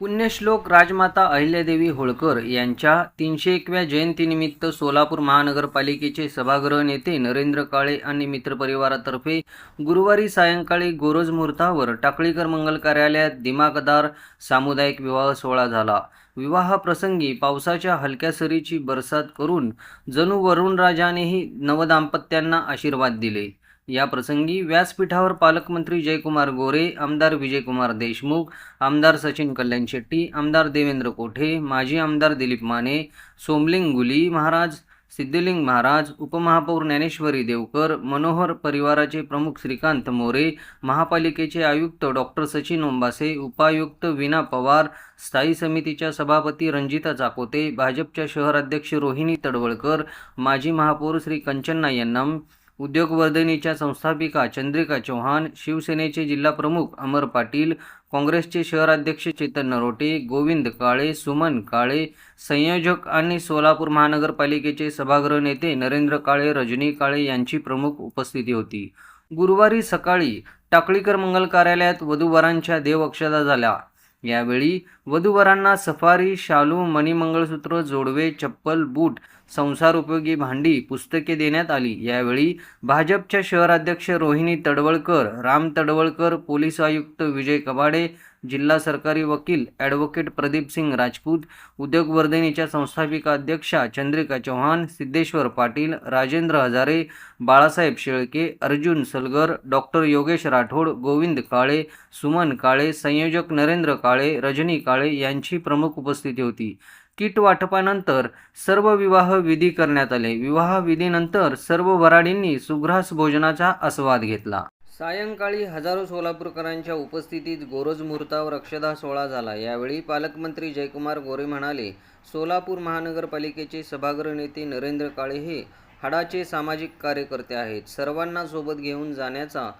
पुण्यश्लोक राजमाता अहिल्यादेवी होळकर यांच्या 301व्या जयंतीनिमित्त सोलापूर महानगरपालिकेचे सभागृह नेते नरेंद्र काळे आणि मित्रपरिवारातर्फे गुरुवारी सायंकाळी गोरज मुहूर्तावर टाकळीकर मंगल कार्यालयात दिमाखदार सामुदायिक विवाह सोहळा झाला. विवाहाप्रसंगी पावसाच्या हलक्या सरीची बरसात करून जणू वरुणराजानेही नवदाम्पत्यांना आशीर्वाद दिले. या प्रसंगी व्यासपीठावर पालकमंत्री जयकुमार गोरे, आमदार विजयकुमार देशमुख, आमदार सचिन कल्याण शेट्टी, आमदार देवेंद्र कोठे, माजी आमदार दिलीप माने, सोमलिंग गुली महाराज, सिद्धलिंग महाराज, उपमहापौर ज्ञानेश्वरी देवकर, मनोहर परिवाराचे प्रमुख श्रीकांत मोरे, महापालिकेचे आयुक्त डॉक्टर सचिन ओंबासे, उपायुक्त वीणा पवार, स्थायी समितीच्या सभापती रंजिता चाकोते, भाजपच्या शहराध्यक्ष रोहिणी तडवळकर, माजी महापौर श्री कंचन्ना यन्नम, उद्योगवर्धिनीच्या संस्थापिका चंद्रिका चौहान, शिवसेनेचे जिल्हाप्रमुख अमर पाटील, काँग्रेसचे शहराध्यक्ष चेतन नरोटे, गोविंद काळे, सुमन काळे, संयोजक आणि सोलापूर महानगरपालिकेचे सभागृह नेते नरेंद्र काळे, रजनी काळे यांची प्रमुख उपस्थिती होती. गुरुवारी सकाळी टाकळीकर मंगल कार्यालयात वधूवरांच्या देवअक्षता झाल्या. यावेळी वधूवरांना सफारी, शालू, मणिमंगळसूत्र, जोडवे, चप्पल, बूट, संसार उपयोगी भांडी, पुस्तके देण्यात आली. यावेळी भाजपच्या शहराध्यक्ष रोहिणी तडवळकर, राम तडवळकर, पोलीस आयुक्त विजय कबाडे, जिल्हा सरकारी वकील ॲडव्होकेट प्रदीपसिंग राजपूत, उद्योगवर्धिनीच्या संस्थापिका अध्यक्षा चंद्रिका चौहान, सिद्धेश्वर पाटील, राजेंद्र हजारे, बाळासाहेब शेळके, अर्जुन सलगर, डॉक्टर योगेश राठोड, गोविंद काळे, सुमन काळे, संयोजक नरेंद्र काळे, रजनी काळे यांची प्रमुख उपस्थिती होती. किट वाटपानंतर सर्व विवाह विधी करण्यात आले. विवाह विधीनंतर सर्व वराडींनी सुग्रास भोजनाचा आस्वाद घेतला. सायंकाळी हजारो सोलापूरकरांच्या उपस्थितीत गोरज मुहूर्तावर अक्षता सोहळा झाला. यावेळी पालकमंत्री जयकुमार गोरे म्हणाले, सोलापूर महानगरपालिकेचे सभागृह नेते नरेंद्र काळे हे हाडाचे सामाजिक कार्यकर्ते आहेत. सर्वांना सोबत घेऊन जाण्याचा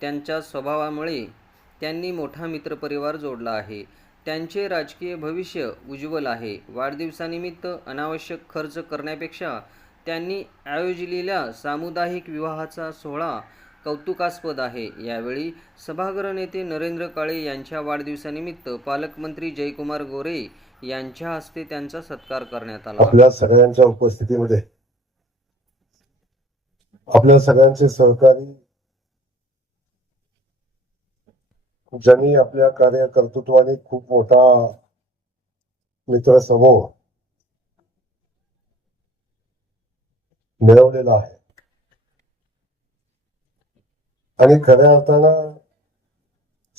त्यांच्या स्वभावामुळे त्यांनी मोठा मित्रपरिवार जोडला आहे. त्यांचे राजकीय भविष्य उज्ज्वल आहे. वाढदिवसानिमित्त अनावश्यक खर्च करण्यापेक्षा त्यांनी आयोजलेल्या सामुदायिक विवाहाचा सोहळा कौतुकास्पद आहे. यावेळी सभागृह नेते नरेंद्र काळे यांच्या वाढदिवसानिमित्त पालकमंत्री जयकुमार गोरे यांच्या हस्ते त्यांचा सत्कार करण्यात आला. आपल्या सगळ्यांच्या उपस्थितीमध्ये आपल्या सगळ्यांचे सहकारी ज्यांनी आपल्या कार्यकर्तृत्वाने खूप मोठा मित्रसमूह मिळवलेला आहे आणि खऱ्या अर्थानं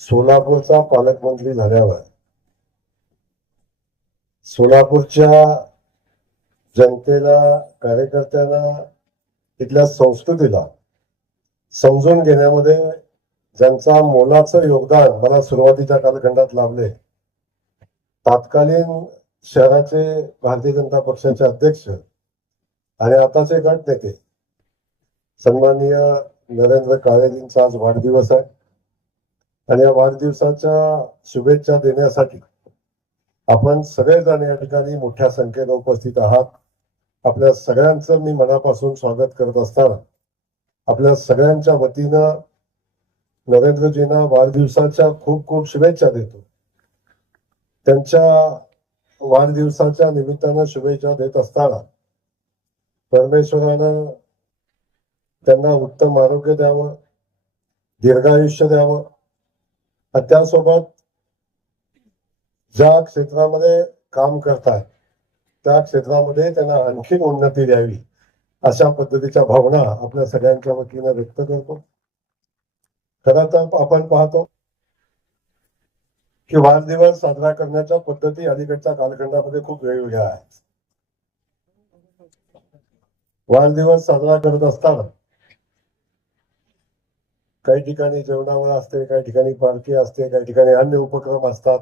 सोलापूरचा पालकमंत्री झाल्यावर सोलापूरच्या जनतेला, कार्यकर्त्यांना, तिथल्या संस्कृतीला समजून घेण्यामध्ये ज्यांचा मोलाचं योगदान मला सुरुवातीच्या कालखंडात लाभले, तात्कालीन शहराचे भारतीय जनता पक्षाचे अध्यक्ष आणि आताचे गट नेते सन्माननीय नरेंद्र काळेजींचा आज वाढदिवस आहे आणि या वाढदिवसाच्या शुभेच्छा देण्यासाठी आपण सगळेजण या ठिकाणी मोठ्या संख्येने उपस्थित आहात. आपल्या सगळ्यांचं मी मनापासून स्वागत करत असताना आपल्या सगळ्यांच्या वतीनं नरेंद्रजींना वाढदिवसाच्या खूप खूप शुभेच्छा देतो. त्यांच्या वाढदिवसाच्या निमित्तानं शुभेच्छा देत असताना परमेश्वरानं त्यांना उत्तम आरोग्य द्यावं, दीर्घायुष्य द्यावं, त्यासोबत ज्या क्षेत्रामध्ये काम करतात त्या क्षेत्रामध्ये त्यांना आणखी उन्नती द्यावी अशा पद्धतीच्या भावना आपल्या सगळ्यांच्या वतीनं व्यक्त करतो. खरं तर आपण पाहतो की वाढदिवस साजरा करण्याच्या पद्धती अलीकडच्या कालखंडामध्ये खूप वेगवेगळ्या आहेत. वाढदिवस साजरा करत असताना काही ठिकाणी जेवणावर असते, काही ठिकाणी पार्टी असते, काही ठिकाणी अन्य उपक्रम असतात.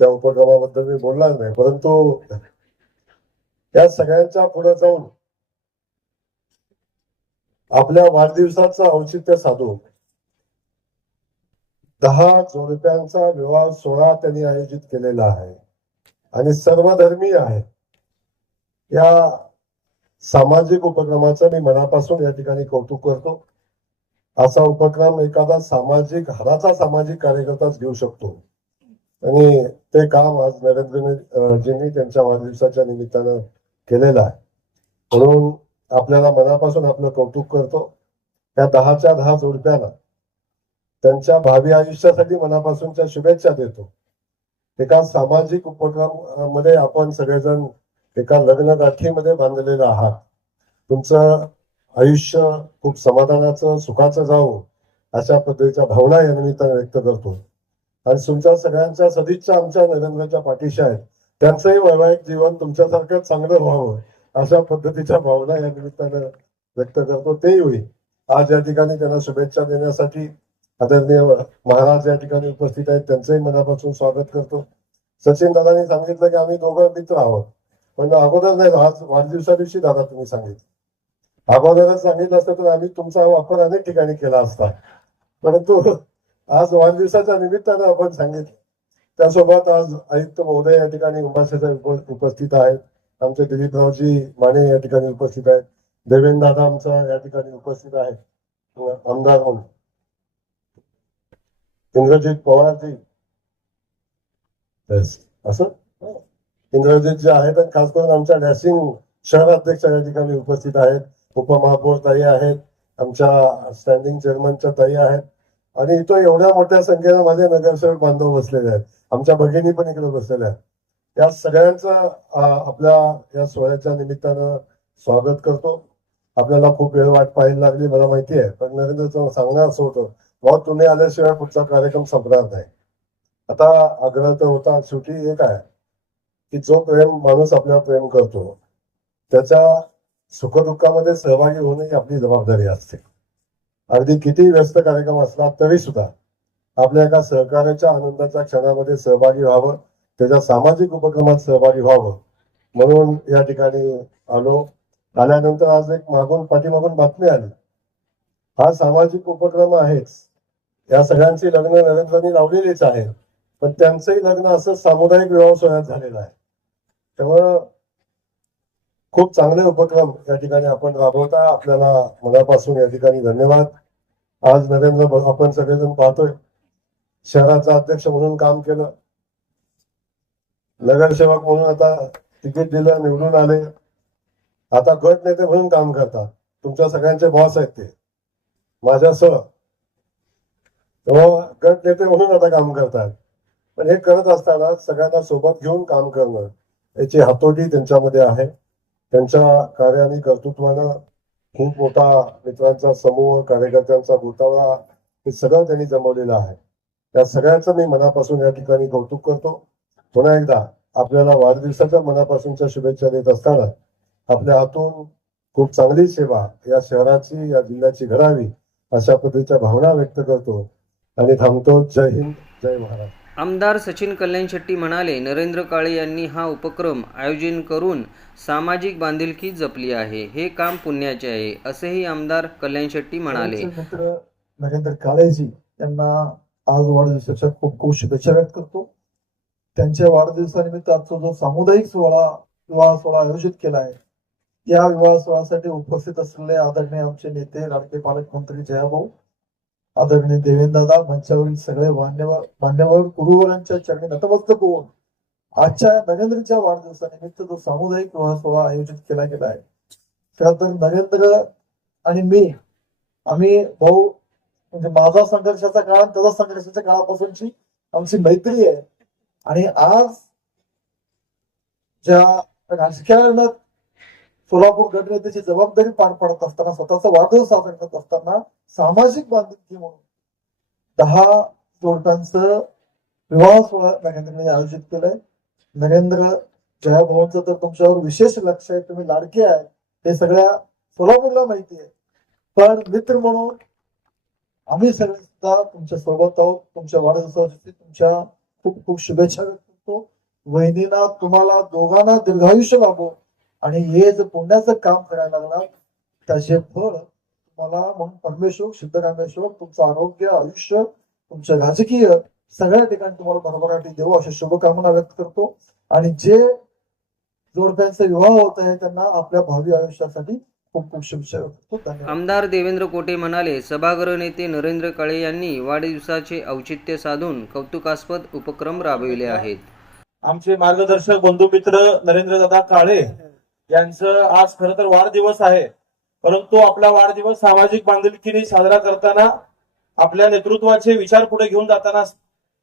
त्या उपक्रमाबद्दल मी बोलणार नाही, परंतु या सगळ्यांच्या पुढे जाऊन आपल्या वाढदिवसाचं औचित्य साधून 10 जोडप्यांचा विवाह सोहळा त्यांनी आयोजित केलेला आहे आणि सर्वधर्मीय आहे. या सामाजिक उपक्रमाचं मी मनापासून या ठिकाणी कौतुक करतो. असा उपक्रम एखादा सामाजिक हाडाचा सामाजिक कार्यकर्ताच घेऊ शकतो आणि ते काम आज नरेंद्रजींनी त्यांच्या वाढदिवसाच्या निमित्तानं केलेलं आहे. म्हणून आपल्याला मनापासून आपलं कौतुक करतो. या 10च्या 10 जोडप्याला त्यांच्या भावी आयुष्यासाठी मनापासूनच्या शुभेच्छा देतो. एका सामाजिक उपक्रम मध्ये आपण सगळेजण एका लग्न गाठीमध्ये बांधलेलं आहात. तुमचं आयुष्य खूप समाधानाचं सुखाचं जावो अशा पद्धतीच्या भावना या निमित्ताने व्यक्त करतो. आणि तुमच्या सगळ्यांच्या सदिच्छा आमच्या नरेंद्रच्या पाठीशी आहेत. त्यांचंही वैवाहिक जीवन तुमच्यासारखं चांगलं व्हावं अशा पद्धतीच्या भावना या निमित्तानं व्यक्त करतो. तेही होईल. आज या ठिकाणी त्यांना शुभेच्छा देण्यासाठी आदरणीय महाराज या ठिकाणी उपस्थित आहेत. त्यांचंही मनापासून स्वागत करतो. सचिन दादांनी सांगितलं की आम्ही दोघं मित्र आहोत, पण अगोदर नाही, आज वाढदिवसा दिवशी दादा तुम्ही सांगितलं. अगोदरच सांगितलं असतं तर आम्ही तुमचा वापर अनेक ठिकाणी केला असता, परंतु आज वाढदिवसाच्या निमित्तानं आपण सांगितलं. त्यासोबत आज आयुक्त महोदय या ठिकाणी उपस्थित आहेत. आमचे दिलीपरावजी माने या ठिकाणी उपस्थित आहेत. देवेंद्र दादा आमचा या ठिकाणी उपस्थित आहेत, आमदार म्हणून. इंद्रजित पवारजी असं इंद्रजित जे आहेत, आणि खास करून आमच्या डॅशिंग शहराध्यक्ष या ठिकाणी उपस्थित आहेत. उपमहापौर ताई आहेत, आमच्या स्टँडिंग चेअरमनच्या ताई आहेत, आणि इथं एवढ्या मोठ्या संख्येनं माझे नगरसेवक बांधव बसलेले आहेत. आमच्या भगिनी पण इकडे बसलेल्या आहेत. या सगळ्यांचं आपल्या या सोहळ्याच्या निमित्तानं स्वागत करतो. आपल्याला खूप वेळ वाट पाहायला लागली मला माहिती आहे, पण नरेंद्रचं सांगणं असं होतं, भाऊ तुम्ही आल्याशिवाय पुढचा कार्यक्रम संपणार नाही. आता आग्रह तर होता, शेवटी एक आहे की जो प्रेम माणूस आपल्याला प्रेम करतो त्याच्या सुखदुःखामध्ये सहभागी होणे ही आपली जबाबदारी असते. अगदी किती व्यस्त कार्यक्रम असला तरी सुद्धा आपल्या एका सहकार्याच्या आनंदाच्या क्षणामध्ये सहभागी व्हावं, त्याच्या सामाजिक उपक्रमात सहभागी व्हावं म्हणून या ठिकाणी आलो. आल्यानंतर आज एक पाठीमागून बातमी आली. हा सामाजिक उपक्रम आहेच, या सगळ्यांची लग्न नरेंद्रांनी लावलेलीच आहे, पण त्यांचंही लग्न असं सामुदायिक विवाह सोहळ्यात झालेलं आहे. त्यामुळं खूप चांगले उपक्रम या ठिकाणी आपण राबवता. आपल्याला मनापासून या ठिकाणी धन्यवाद. आज नरेंद्र आपण सगळेजण पाहतोय, शहराचा अध्यक्ष म्हणून काम केलं, नगरसेवक म्हणून आता तिकीट दिलं, निवडून आले, आता गट नेते म्हणून काम करतात. तुमच्या सगळ्यांचे बॉस आहेत ते माझ्यासह, गट नेते म्हणून आता काम करतात. पण हे करत असताना सगळ्यांना सोबत घेऊन काम करणं याची हातोटी त्यांच्यामध्ये आहे. त्यांच्या कार्याने कर्तृत्वानं खूप मोठा मित्रांचा समूह, कार्यकर्त्यांचा गोतावळा हे सगळं त्यांनी जमवलेलं आहे. त्या सगळ्याचं मी मनापासून या ठिकाणी कौतुक करतो. पुन्हा एकदा आपल्याला वाढदिवसाच्या मनापासूनच्या शुभेच्छा देत असताना आपल्या हातून खूप चांगली सेवा या शहराची, या जिल्ह्याची घडावी अशा पद्धतीच्या भावना व्यक्त करतो आणि थांबतो. जय हिंद, जय महाराष्ट्र. आमदार सचिन कल्याण शेट्टी म्हणाले, नरेंद्र काळे यांनी हा उपक्रम आयोजन करून सामाजिक बांधिलकी जपली आहे. हे काम पुण्याचे आहे, असेही आमदार कल्याण शेट्टी म्हणाले. मित्र नरेंद्र काळेजी यांना आज वाढदिवसाच्या खूप खूप शुभेच्छा व्यक्त करतो. त्यांच्या वाढदिवसानिमित्त आजचा जो सामुदायिक विवाह सोहळा आयोजित केला आहे, या विवाह सोहळ्यासाठी उपस्थित असलेले आदरणीय आमचे नेते, लाडके पालकमंत्री जयाभाऊ, आदरणीय देवेंद्रदादा, मंचावरील सगळे मान्यवर गुरुवरांच्या चरणी नतमस्तक होऊन आजच्या नरेंद्रच्या वाढदिवसानिमित्त जो सामुदायिक विवाह सोहळा आयोजित केला गेला आहे, त्यानंतर नरेंद्र आणि मी, आम्ही भाऊ, म्हणजे माझा संघर्षाचा काळ आणि त्याचा संघर्षाच्या काळापासूनची आमची मैत्री आहे. आणि आज ज्या राजकारणात सोलापूर गटनेत्याची जबाबदारी पार पडत असताना, स्वतःचा वाढदिवस साजरा करत असताना सामाजिक बांधिलकी म्हणून 10 जोडप्यांचं विवाह सोहळा नरेंद्रने आयोजित केलंय. नरेंद्र जयाभाऊंचं तर तुमच्यावर विशेष लक्ष आहे, तुम्ही लाडके आहे हे सगळ्या सोलापूरला माहिती आहे, पण मित्र म्हणून आम्ही सगळे सुद्धा तुमच्या सोबत आहोत. तुमच्या वाढदिवसाची तुमच्या खूप खूप शुभेच्छा व्यक्त करतो. वहिनींना, तुम्हाला दोघांना दीर्घायुष्य लाभो आणि हे जे पुण्याचं काम करायला लागला त्याचे फळ तुम्हाला म्हणून परमेश्वर, सिद्धरामेश्वर तुमचं आरोग्य, आयुष्य, तुमचं राजकीय सगळ्या ठिकाणी तुम्हाला भरभराटी देऊ अशा शुभकामना व्यक्त करतो. आणि जे जोडप्यांचे विवाह होत आहे त्यांना आपल्या भावी आयुष्यासाठी खूप खूप शुभेच्छा व्यक्त करतो. धन्यवाद. आमदार देवेंद्र कोटे म्हणाले, सभागृह नेते नरेंद्र काळे यांनी वाढदिवसाचे औचित्य साधून कौतुकास्पद उपक्रम राबविले आहेत. आमचे मार्गदर्शक बंधू मित्र नरेंद्रदादा काळे यांचं आज खरं तर वाढदिवस आहे, परंतु आपला वाढदिवस सामाजिक बांधिलकीने साजरा करताना आपल्या नेतृत्वाचे विचार पुढे घेऊन जाताना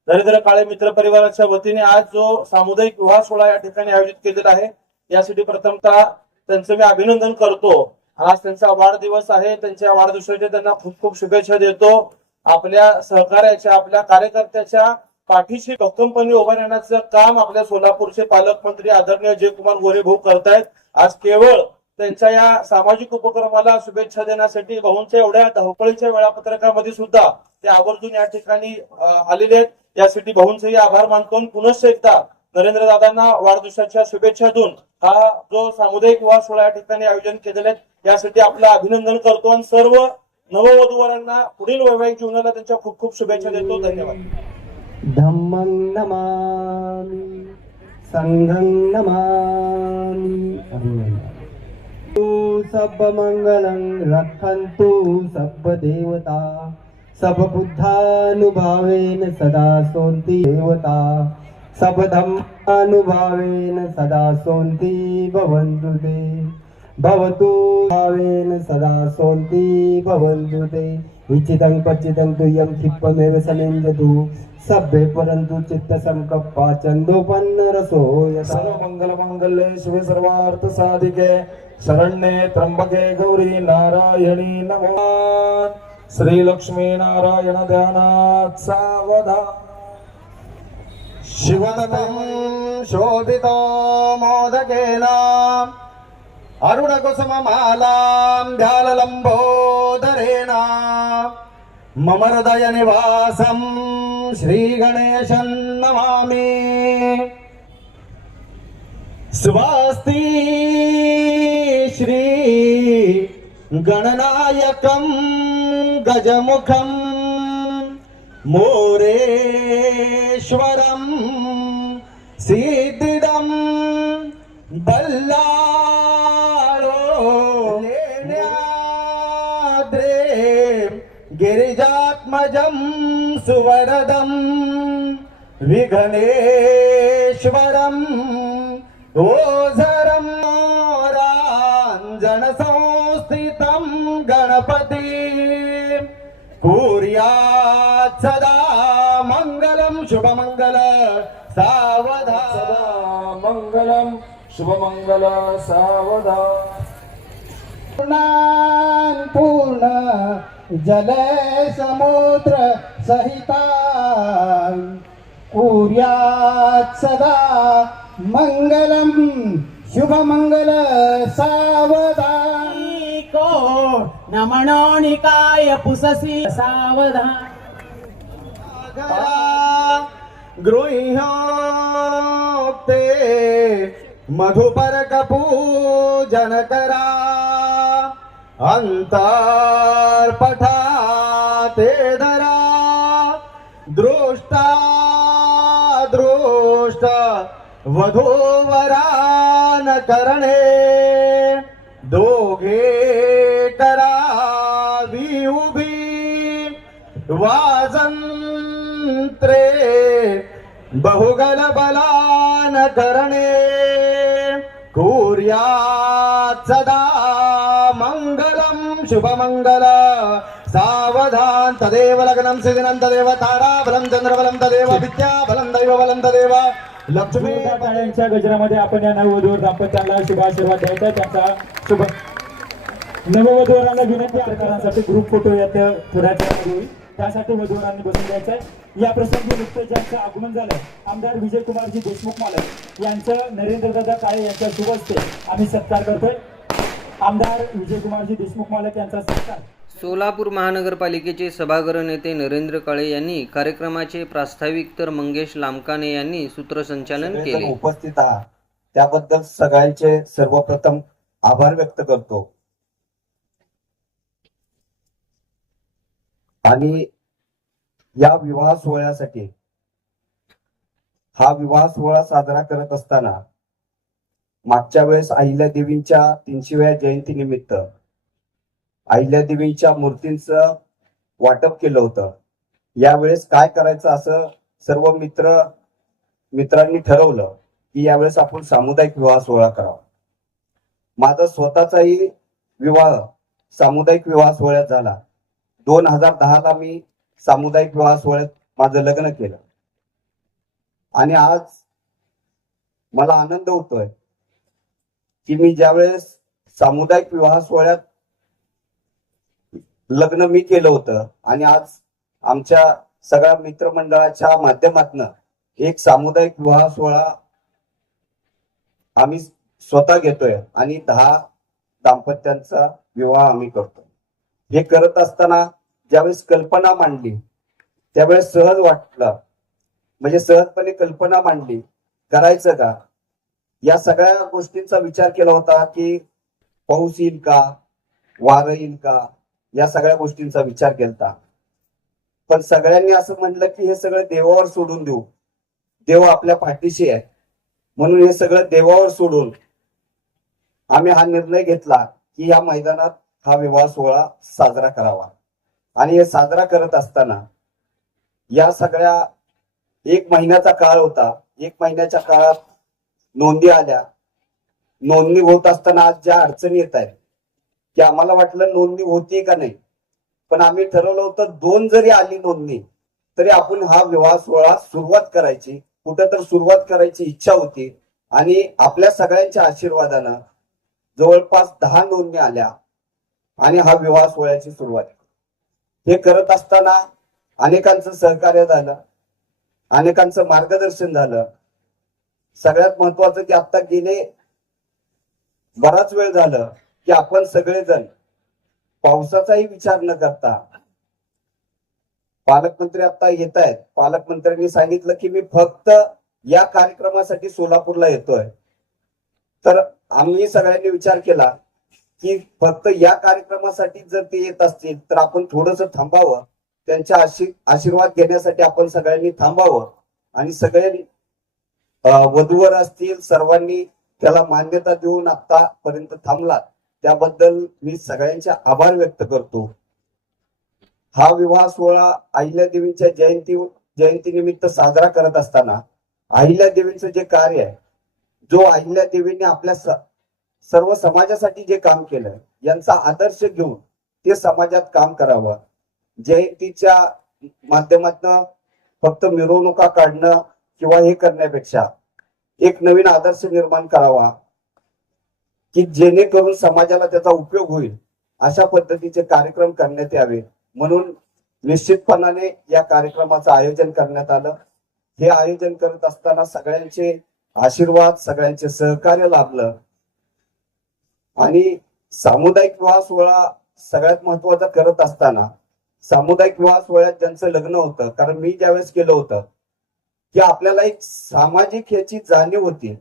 नरेंद्र काळे मित्र परिवाराच्या वतीने आज जो सामुदायिक विवाह सोहळा या ठिकाणी आयोजित केलेला आहे, यासाठी प्रथमतः त्यांचं मी अभिनंदन करतो। आज त्यांचा वाढदिवस आहे, त्यांच्या वाढदिवसाच्या त्यांना खूप खूप शुभेच्छा देतो। आपल्या सहकार्याच्या, आपल्या कार्यकर्त्याच्या पाठीशी भक्कमपणे उभं राहण्याचं काम आपल्या सोलापूरचे पालकमंत्री आदरणीय जयकुमार गोरे भाऊ करतायत। आज केवळ त्यांच्या या सामाजिक उपक्रमाला शुभेच्छा देण्यासाठी भाऊंच्या एवढ्या धावपळीच्या वेळापत्रकामध्ये सुद्धा ते आवर्जून या ठिकाणी आलेले आहेत। यासाठी भाऊंचेही आभार मानतो। पुनश्च एकदा नरेंद्र दादांना वाढदिवसाच्या शुभेच्छा देऊन हा जो सामुदायिक विवाह सोहळा या ठिकाणी आयोजन केलेले आहे यासाठी आपलं अभिनंदन करतो आणि सर्व नववधूवरांना पुढील वैवाहिक जीवनाला त्यांच्या खूप खूप शुभेच्छा देतो। धन्यवाद। धम्मं नमामि संघं नमामि तु सर्वमंगलं रक्षन्तु सर्वदेवता सर्वबुद्धानुभावेन सदा सोन्ति देवता सर्वधम्मानुभावेन सदा सोन्ति भवन्तु ते भवतु भावेन सदा सोन्ति भवन्तु ते इच्छितं पच्चितं तुयं क्षिप्पमेव समेञ्जतु सभ्ये परन्तु चित्तसंकप्पा चन्दोपन्न रसो सर्व मंगल मंगल्ये शिवे सर्वार्थ साधिके शरण्ये त्र्यंबके गौरी नारायणी नमोस्तुते। श्री लक्ष्मी नारायण ध्यानात सावधान। शिवनतं शोभितो मोदकेन अरुणकुसुममालां ध्याललम्बोदरेण मम हृदय निवासं श्रीगणेशं नमामि। स्वस्ति श्री गणनायकं गजमुखं मोरेश्वरं सिद्धिदं बल्लाळो लेण्याद्रे गिरिजात्मजं सुवरदं विघ्नेश्वरं ओझरं राञ्जनसंस्थितं गणपति कुर्यात् सदा मंगलं शुभमंगल सावधान। सदा मंगलम शुभमंगल सावधान। पूर्ण जल समुद्र सहिता कुर्यात् सदा मंगलम शुभमंगल सावधान। को नमनो निकाय पुससी सावधान। गृह्योक्ते मधुपर्क पूजन करा अंतर्पठा ते धरा दृष्टा दृष्ट वधूवरान करणे दोघे करावी उभी वाजंत्रे बहुगल बलान करणे कुर्यात् सदा मंगलम शुभमंगल सावधान। तदेव लग्नं सिद्धिनं तदेव ताराबलं चंद्रबलं तदेव विद्याबलं दैवबलं तदेव लक्ष्मी। टाळ्यांच्या गजरामध्ये आपण या नववधूवर दाम्पत्याला शुभाशीर्वाद द्यायचा। त्यांचा शुभ नववधूवरांना विनंती प्रकारांसाठी ग्रुप फोटो येत्या थोड्या वेळामध्ये होईल, त्यासाठी वधूवरांनी बसून द्यायचं आहे। या प्रसंगी नुकतं ज्यांचं आगमन झालं आमदार विजयकुमारजी देशमुख मालक यांचं नरेंद्रदादा काळे यांच्या शुभ हस्ते आम्ही सत्कार करतोय। आमदार विजयकुमारजी देशमुख मालक यांचा सत्कार। सोलापूर महानगरपालिकेचे सभागृह नेते नरेंद्र काळे यांनी कार्यक्रमाचे प्रास्ताविक तर मंगेश लामकाने यांनी सूत्रसंचालन केले। उपस्थित आहात त्याबद्दल सगळ्यांचे सर्वप्रथम आभार व्यक्त करतो। आणि या विवाह सोहळ्यासाठी हा विवाह सोहळा साजरा करत असताना मागच्या वेळेस अहिल्यादेवींच्या 300व्या जयंती निमित्त अहिल्यादेवींच्या मूर्तींचं वाटप केलं होतं। यावेळेस काय करायचं असं सर्व मित्र मित्रांनी ठरवलं की यावेळेस आपण सामुदायिक विवाह सोहळा करावा. माझा स्वतःचाही विवाह सामुदायिक विवाह सोहळ्यात झाला. 2010ला मी सामुदायिक विवाह सोहळ्यात माझं लग्न केलं. आणि आज मला आनंद होतोय की मी ज्यावेळेस सामुदायिक विवाह सोहळ्यात लग्न मी केलं होतं आणि आज आमच्या सगळ्या मित्रमंडळाच्या माध्यमातून एक सामुदायिक विवाह सोहळा आम्ही स्वतः घेतोय आणि 10 दाम्पत्यांचा विवाह आम्ही करतो. हे करत असताना ज्यावेळेस कल्पना मांडली त्यावेळेस सहज वाटलं, म्हणजे सहजपणे कल्पना मांडली, करायचं का, या सगळ्या गोष्टींचा विचार केला होता की पाऊस येईल का, वारं येईल का, या सगळ्या गोष्टींचा विचार केला. पण सगळ्यांनी असं म्हटलं की हे सगळं देवावर सोडून देऊ, देव आपल्या पाठीशी आहे, म्हणून हे सगळं देवावर सोडून आम्ही हा निर्णय घेतला की या मैदानात हा विवाह सोहळा साजरा करावा. आणि हे साजरा करत असताना या सगळ्या 1 महिन्याचा काळ होता. 1 महिन्याच्या काळात नोंदी आल्या. नोंदणी होत असताना आज ज्या अडचणी येत आहेत की आम्हाला वाटलं नोंदणी होती का नाही, पण आम्ही ठरवलं होतं 2 जरी आली नोंदणी तरी आपण हा विवाह सोहळा सुरुवात करायची, कुठं तर सुरुवात करायची इच्छा होती. आणि आपल्या सगळ्यांच्या आशीर्वादानं जवळपास 10 नोंदणी आल्या आणि हा विवाह सोहळ्याची सुरुवात. हे करत असताना अनेकांचं सहकार्य झालं, अनेकांचं मार्गदर्शन झालं. सगळ्यात महत्वाचं की आता गेले बराच वेळ झालं की आपण सगळेजण पावसाचाही विचार न करता, पालकमंत्री आता येत आहेत, पालकमंत्र्यांनी सांगितलं की मी फक्त या कार्यक्रमासाठी सोलापूरला येतोय. तर आम्ही सगळ्यांनी विचार केला की फक्त या कार्यक्रमासाठी जर ते येत असतील तर आपण थोडंसं थांबावं, त्यांच्या आशीर्वाद घेण्यासाठी आपण सगळ्यांनी थांबावं. आणि सगळे वधूवर असतील सर्वांनी त्याला मान्यता देऊन आतापर्यंत थांबला, त्याबद्दल मी सगळ्यांचे आभार व्यक्त करतो. हा विवाह सोहळा अहिल्यादेवींच्या जयंतीनिमित्त साजरा करत असताना अहिल्यादेवींचं जे कार्य आहे, जो अहिल्यादेवींनी आपल्या सर्व समाजासाठी जे काम केलं, यांचा आदर्श घेऊन ते समाजात काम करावं. जयंतीच्या माध्यमातून फक्त मिरवणुका काढणं किंवा हे करण्यापेक्षा एक नवीन आदर्श निर्माण करावा की जेणेकरून समाजाला त्याचा उपयोग होईल, अशा पद्धतीचे कार्यक्रम करण्यात यावे. म्हणून निश्चितपणाने या कार्यक्रमाचं आयोजन करण्यात आलं. हे आयोजन करत असताना सगळ्यांचे आशीर्वाद, सगळ्यांचे सहकार्य लाभलं. आणि सामुदायिक विवाह सोहळा सगळ्यात महत्वाचा करत असताना सामुदायिक विवाह सोहळ्यात ज्यांचं लग्न होतं, कारण मी ज्यावेळेस केलं होतं की आपल्याला एक सामाजिक याची जाणीव होती,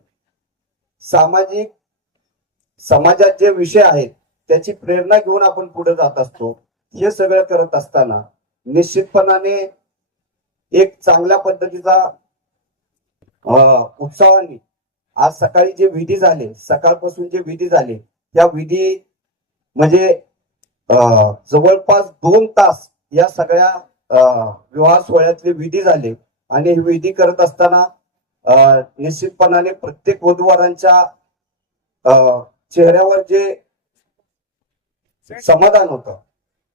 समाजात जे विषय आहेत त्याची प्रेरणा घेऊन आपण पुढे जात असतो. हे सगळं करत असताना निश्चितपणाने एक चांगल्या पद्धतीचा उत्साहाने आज सकाळी जे विधी झाले, सकाळपासून जे विधी झाले, त्या विधी म्हणजे जवळपास 2 तास या सगळ्या विवाह सोहळ्यातले विधी झाले. आणि हे विधी करत असताना निश्चितपणाने प्रत्येक वधूवरांच्या चेहऱ्यावर जे समाधान होतं